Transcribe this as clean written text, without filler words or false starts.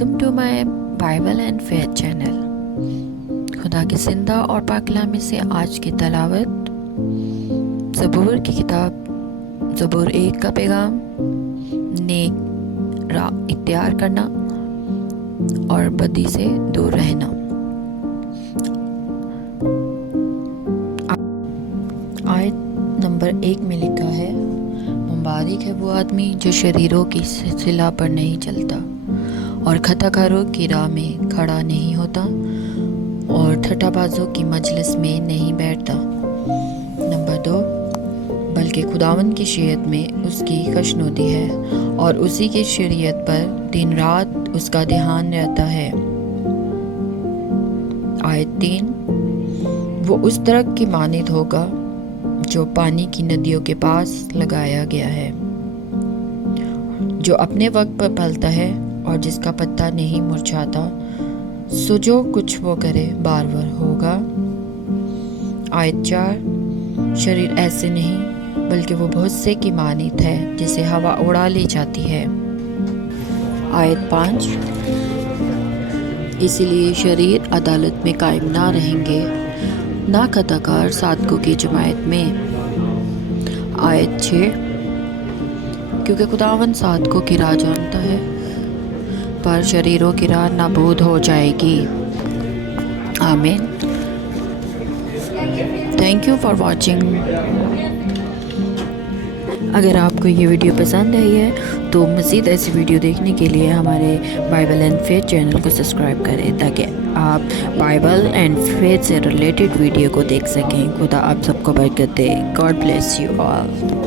Welcome to my Bible and faith channel. خدا کے زندہ اور پاک کلام میں سے آج کی تلاوت زبور کی کتاب زبور 1 کا پیغام، نیک راہ اختیار کرنا اور بدی سے دور رہنا۔ آیت نمبر 1 میں لکھا ہے، مبارک ہے وہ آدمی جو شریروں کی سلسلہ پر نہیں چلتا اور خطا کاروں کی راہ میں کھڑا نہیں ہوتا اور ٹھٹھا بازوں کی مجلس میں نہیں بیٹھتا۔ نمبر 2، بلکہ خداوند کی شریعت میں اس کی خوشنودی ہے اور اسی کی شریعت پر دن رات اس کا دھیان رہتا ہے۔ آیت 3، وہ اس درخت کی مانند ہوگا جو پانی کی ندیوں کے پاس لگایا گیا ہے، جو اپنے وقت پر پھلتا ہے اور جس کا پتا نہیں مرجھاتا، سو جو کچھ وہ کرے بارور ہوگا۔ آیت 4، شریر ایسے نہیں بلکہ وہ بہت سے کی مانند ہے جسے ہوا اڑا لے جاتی ہے۔ آیت 5، اسی لیے شریر عدالت میں قائم نہ رہیں گے، نہ خطا کار صادقوں کی جماعت میں۔ آیت 6، کیونکہ خداوند صادقوں کی راہ جانتا ہے پر شریروں کی راہ نابود ہو جائے گی۔ آمین۔ Thank you for watching. اگر آپ کو یہ ویڈیو پسند آئی ہے تو مزید ایسی ویڈیو دیکھنے کے لیے ہمارے بائبل اینڈ فیتھ چینل کو سبسکرائب کریں تاکہ آپ بائبل اینڈ فیتھ سے ریلیٹڈ ویڈیو کو دیکھ سکیں۔ خدا آپ سب کو برکت دے۔ God bless you all.